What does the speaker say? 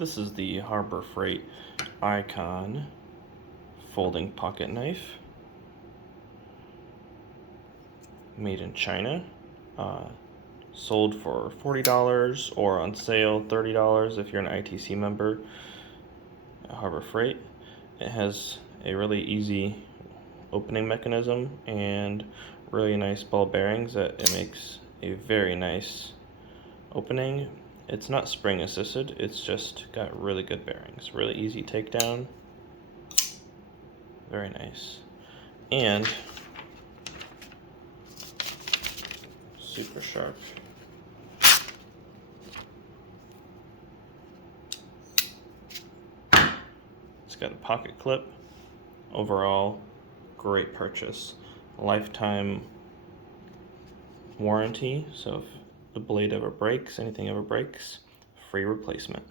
This is the Harbor Freight Icon folding pocket knife, made in China, sold for $40 or on sale $30 if you're an ITC member at Harbor Freight. It has a really easy opening mechanism and really nice ball bearings that it makes a very nice opening. It's not spring assisted, it's just got really good bearings. Really easy takedown. Very nice. And super sharp. It's got a pocket clip. Overall, great purchase. Lifetime warranty, so if the blade ever breaks, anything ever breaks, free replacement.